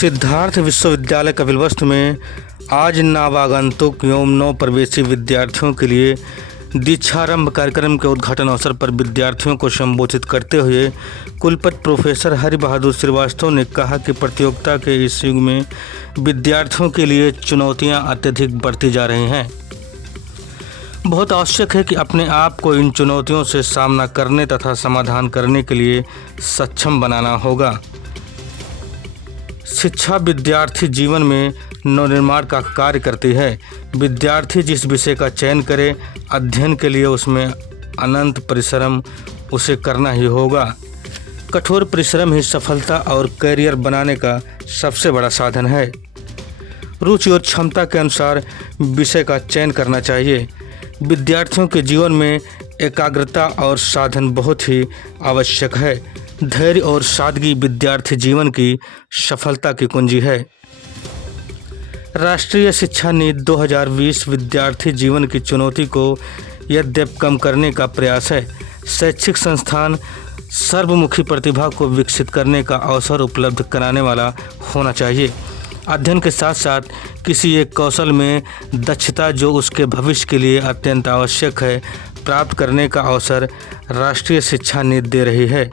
सिद्धार्थ विश्वविद्यालय कपिलवस्तु में आज नवागंतुक एवं नव प्रवेशी विद्यार्थियों के लिए दीक्षारंभ कार्यक्रम के उद्घाटन अवसर पर विद्यार्थियों को संबोधित करते हुए कुलपति प्रोफेसर हरि बहादुर श्रीवास्तव ने कहा कि प्रतियोगिता के इस युग में विद्यार्थियों के लिए चुनौतियां अत्यधिक बढ़ती जा रही हैं। बहुत आवश्यक है कि अपने आप को इन चुनौतियों से सामना करने तथा समाधान करने के लिए सक्षम बनाना होगा। शिक्षा विद्यार्थी जीवन में नवनिर्माण का कार्य करती है। विद्यार्थी जिस विषय का चयन करे, अध्ययन के लिए उसमें अनंत परिश्रम उसे करना ही होगा। कठोर परिश्रम ही सफलता और करियर बनाने का सबसे बड़ा साधन है। रुचि और क्षमता के अनुसार विषय का चयन करना चाहिए। विद्यार्थियों के जीवन में एकाग्रता और साधन बहुत ही आवश्यक है। धैर्य और सादगी विद्यार्थी जीवन की सफलता की कुंजी है। राष्ट्रीय शिक्षा नीति 2020 विद्यार्थी जीवन की चुनौती को यद्यप कम करने का प्रयास है। शैक्षिक संस्थान सर्वमुखी प्रतिभा को विकसित करने का अवसर उपलब्ध कराने वाला होना चाहिए। अध्ययन के साथ साथ किसी एक कौशल में दक्षता जो उसके भविष्य के लिए अत्यंत आवश्यक है, प्राप्त करने का अवसर राष्ट्रीय शिक्षा नीति दे रही है,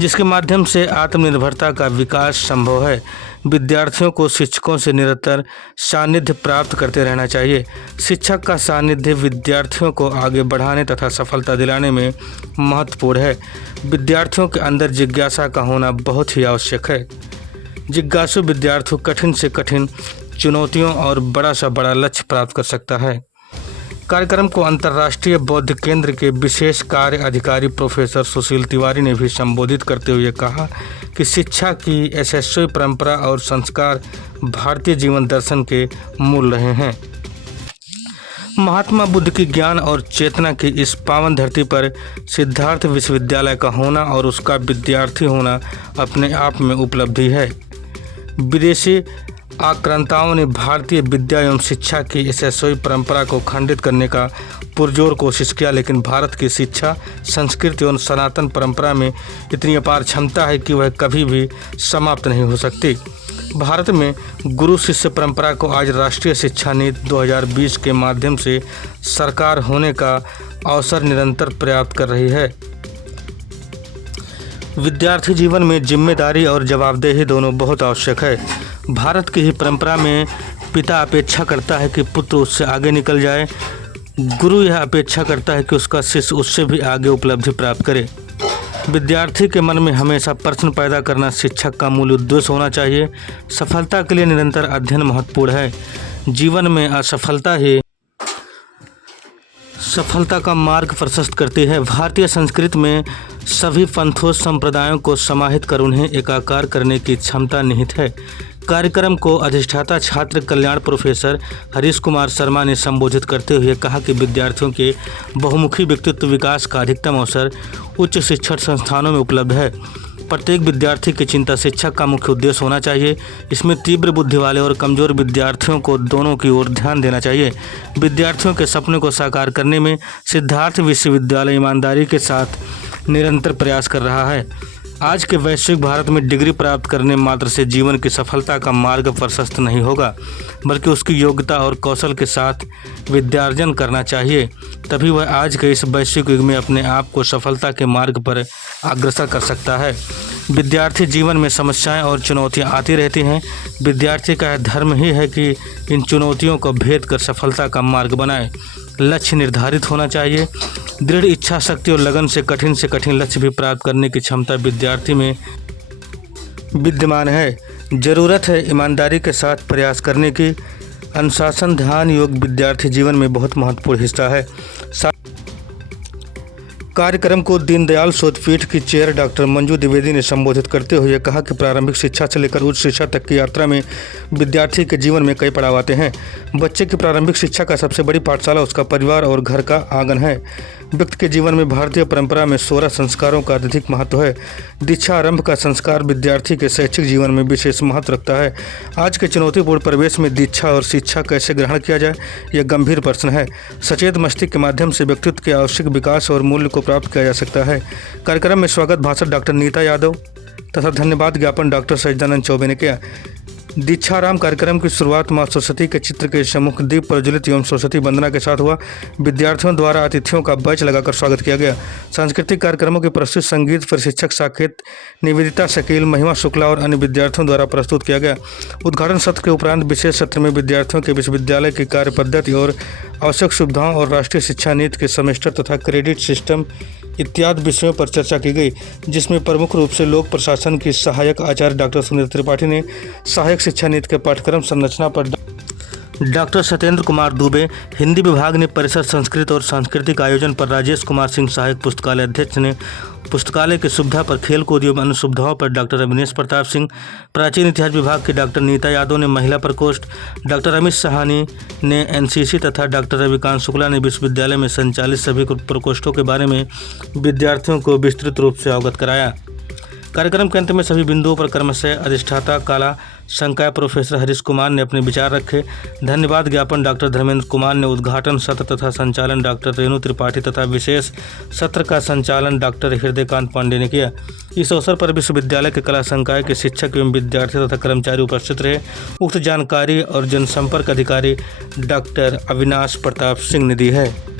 जिसके माध्यम से आत्मनिर्भरता का विकास संभव है। विद्यार्थियों को शिक्षकों से निरंतर सानिध्य प्राप्त करते रहना चाहिए। शिक्षक का सानिध्य विद्यार्थियों को आगे बढ़ाने तथा सफलता दिलाने में महत्वपूर्ण है। विद्यार्थियों के अंदर जिज्ञासा का होना बहुत ही आवश्यक है। जिज्ञासु विद्यार्थी कठिन से कठिन चुनौतियों और बड़ा से बड़ा लक्ष्य प्राप्त कर सकता है। कार्यक्रम को अंतर्राष्ट्रीय बौद्ध केंद्र के विशेष कार्य अधिकारी प्रोफेसर सुशील तिवारी ने भी संबोधित करते हुए कहा कि शिक्षा की यशस्वी परंपरा और संस्कार भारतीय जीवन दर्शन के मूल रहे हैं। महात्मा बुद्ध की ज्ञान और चेतना की इस पावन धरती पर सिद्धार्थ विश्वविद्यालय का होना और उसका विद्यार्थी होना अपने आप में उपलब्धि है। विदेशी आक्रांताओं ने भारतीय विद्या एवं शिक्षा की यशस्वी परंपरा को खंडित करने का पुरजोर कोशिश किया, लेकिन भारत की शिक्षा, संस्कृति एवं सनातन परंपरा में इतनी अपार क्षमता है कि वह कभी भी समाप्त नहीं हो सकती। भारत में गुरु शिष्य परंपरा को आज राष्ट्रीय शिक्षा नीति 2020 के माध्यम से साकार होने का अवसर निरंतर प्राप्त कर रही है। विद्यार्थी जीवन में जिम्मेदारी और जवाबदेही दोनों बहुत आवश्यक है। भारत की ही परंपरा में पिता अपेक्षा करता है कि पुत्र उससे आगे निकल जाए। गुरु यह अपेक्षा करता है कि उसका शिष्य उससे भी आगे उपलब्धि प्राप्त करे। विद्यार्थी के मन में हमेशा प्रश्न पैदा करना शिक्षक का मूल उद्देश्य होना चाहिए। सफलता के लिए निरंतर अध्ययन महत्वपूर्ण है। जीवन में असफलता ही सफलता का मार्ग प्रशस्त करती है। भारतीय संस्कृति में सभी पंथों संप्रदायों को समाहित कर उन्हें एकाकार करने की क्षमता निहित है। कार्यक्रम को अधिष्ठाता छात्र कल्याण प्रोफेसर हरीश कुमार शर्मा ने संबोधित करते हुए कहा कि विद्यार्थियों के बहुमुखी व्यक्तित्व विकास का अधिकतम अवसर उच्च शिक्षण संस्थानों में उपलब्ध है। प्रत्येक विद्यार्थी की चिंता शिक्षक का मुख्य उद्देश्य होना चाहिए। इसमें तीव्र बुद्धि वाले और कमजोर विद्यार्थियों को दोनों की ओर ध्यान देना चाहिए। विद्यार्थियों के सपने को साकार करने में सिद्धार्थ विश्वविद्यालय ईमानदारी के साथ निरंतर प्रयास कर रहा है। आज के वैश्विक भारत में डिग्री प्राप्त करने मात्र से जीवन की सफलता का मार्ग प्रशस्त नहीं होगा, बल्कि उसकी योग्यता और कौशल के साथ विद्यार्जन करना चाहिए। तभी वह आज के इस वैश्विक युग में अपने आप को सफलता के मार्ग पर अग्रसर कर सकता है। विद्यार्थी जीवन में समस्याएं और चुनौतियां आती रहती हैं। विद्यार्थी का धर्म ही है कि इन चुनौतियों को भेद कर सफलता का मार्ग बनाए। लक्ष्य निर्धारित होना चाहिए। दृढ़ इच्छा शक्ति और लगन से कठिन लक्ष्य भी प्राप्त करने की क्षमता विद्यार्थी में विद्यमान है। जरूरत है ईमानदारी के साथ प्रयास करने की। अनुशासन ध्यान योग विद्यार्थी जीवन में बहुत महत्वपूर्ण हिस्सा है। कार्यक्रम को दीनदयाल शोधपीठ की चेयर डॉक्टर मंजू द्विवेदी ने संबोधित करते हुए कहा कि प्रारंभिक शिक्षा से लेकर उच्च शिक्षा तक की यात्रा में विद्यार्थी के जीवन में कई पड़ाव आते हैं। बच्चे की प्रारंभिक शिक्षा का सबसे बड़ी पाठशाला उसका परिवार और घर का आंगन है। व्यक्ति के जीवन में भारतीय परंपरा में 16 संस्कारों का अधिक महत्व है। दीक्षा आरंभ का संस्कार विद्यार्थी के शैक्षिक जीवन में विशेष महत्व रखता है। आज के चुनौतीपूर्ण परिवेश में दीक्षा और शिक्षा कैसे ग्रहण किया जाए, यह गंभीर प्रश्न है। सचेत मस्तिष्क के माध्यम से व्यक्तित्व के आवश्यक विकास और मूल्य को प्राप्त किया जा सकता है। कार्यक्रम में स्वागत भाषण डॉक्टर नीता यादव तथा धन्यवाद ज्ञापन डॉक्टर सच्चिदानंद चौबे ने किया। दीक्षाराम कार्यक्रम की शुरुआत मां सरस्वती के चित्र के सम्मुख दीप प्रज्वलित एवं सरस्वती वंदना के साथ हुआ। विद्यार्थियों द्वारा अतिथियों का बैच लगाकर स्वागत किया गया। सांस्कृतिक कार्यक्रमों की प्रस्तुत संगीत प्रशिक्षक साकेत, निवेदिता शकील, महिमा शुक्ला और अन्य विद्यार्थियों द्वारा प्रस्तुत किया गया। उद्घाटन सत्र के उपरांत विशेष सत्र में विद्यार्थियों के विश्वविद्यालय की कार्य पद्धति और आवश्यक सुविधाओं और राष्ट्रीय शिक्षा नीति के सेमेस्टर तथा क्रेडिट सिस्टम इत्यादि विषयों पर चर्चा की गई, जिसमें प्रमुख रूप से लोक प्रशासन की सहायक आचार्य डॉक्टर सुनीता त्रिपाठी ने सहायक शिक्षा नीति के पाठ्यक्रम संरचना पर डॉक्टर सत्येंद्र कुमार दुबे, हिंदी विभाग ने परिसर संस्कृत और सांस्कृतिक आयोजन पर राजेश कुमार सिंह, सहायक पुस्तकालय अध्यक्ष ने पुस्तकालय की सुविधा पर खेलकूद एवं अन्य सुविधाओं पर डॉक्टर अविनेश प्रताप सिंह, प्राचीन इतिहास विभाग की डॉक्टर नीता यादव ने महिला प्रकोष्ठ, डॉक्टर अमित सहानी ने एनसीसी तथा डॉक्टर रविकांत शुक्ला ने विश्वविद्यालय में संचालित सभी प्रकोष्ठों के बारे में विद्यार्थियों को विस्तृत रूप से अवगत कराया। कार्यक्रम के अंत में सभी बिंदुओं पर क्रमशः अधिष्ठाता कला संकाय प्रोफेसर हरीश कुमार ने अपने विचार रखे। धन्यवाद ज्ञापन डॉक्टर धर्मेंद्र कुमार ने उद्घाटन सत्र तथा संचालन डॉक्टर रेणु त्रिपाठी तथा विशेष सत्र का संचालन डॉक्टर हृदयकांत पांडे ने किया। इस अवसर पर विश्वविद्यालय के कला संकाय के शिक्षक एवं विद्यार्थी तथा कर्मचारी उपस्थित रहे। उक्त जानकारी और जनसंपर्क अधिकारी डॉक्टर अविनाश प्रताप सिंह ने दी है।